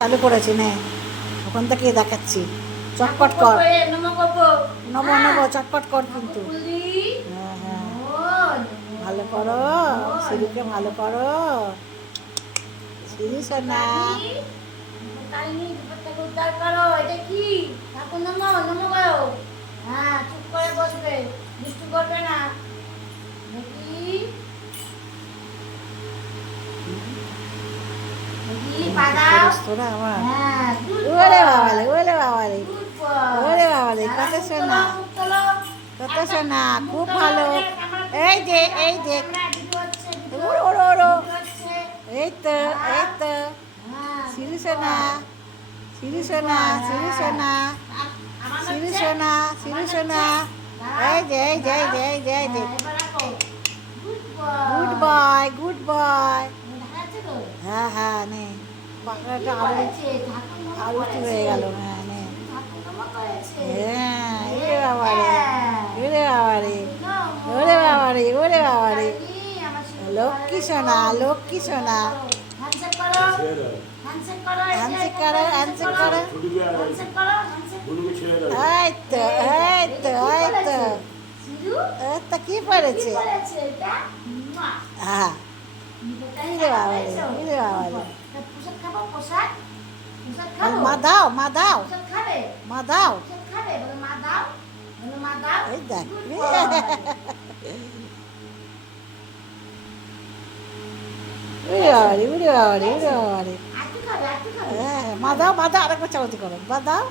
চালু করেছি নে ওখান থেকে দেখাচ্ছি চটপট কর নমো নমো চটপট কর কিন্তু হ্যাঁ হ্যাঁ ভালো করো সিঁড়িকে ভালো করো সিঁড়ি সোনা উদ্ধার করো এটা কি ঠাকুর নমো নমো করো হ্যাঁ চুপ করে বসবে দুষ্টু করবে না দেখি তোরা আমার ওরে বাবালে ওরে বাবালে ওরে বাবালে কত সোনা কত সোনা খুব ভালো এই যে ওরো ওরো ওরো এই তো সিঁড়ি সোনা সিঁড়ি সোনা সিঁড়ি সোনা সিঁড়ি সোনা সিঁড়ি সোনা এই যে গুড বয় হ্যাঁ হ্যাঁ নে বাঁকড়াটা আরো উঁচু হয়ে গেল হ্যাঁ নে হ্যাঁ ওরে বাবারে লক্ষ্মী সোনা হ্যান্ডশেক করো এই তো কি পড়েছে হ্যাঁ মা দাও এই দেখ উড়ে বাবারে হ্যাঁ মা দাও আরেকবার চাওয়াতি করো মা দাও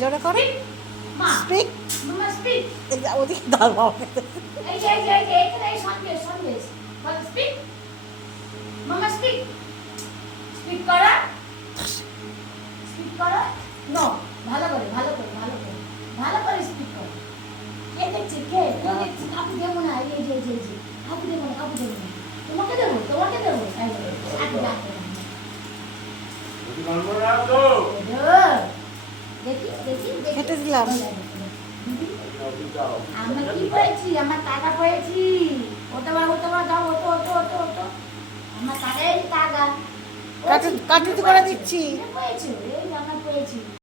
জোরে করো স্পিক ওদিকে দাও বাবা ভালো করে স্পিক করো কে দেখছে কাপু দেবো না কাপু দেবো না তোমাকে দেবো কেটে দিলাম আমরা কি পড়েছি আমার টাকা পড়েছি ওটা দাও ওটো আমার টাকা কাটুতি করে দিচ্ছি পড়েছে এই আমরা পড়েছি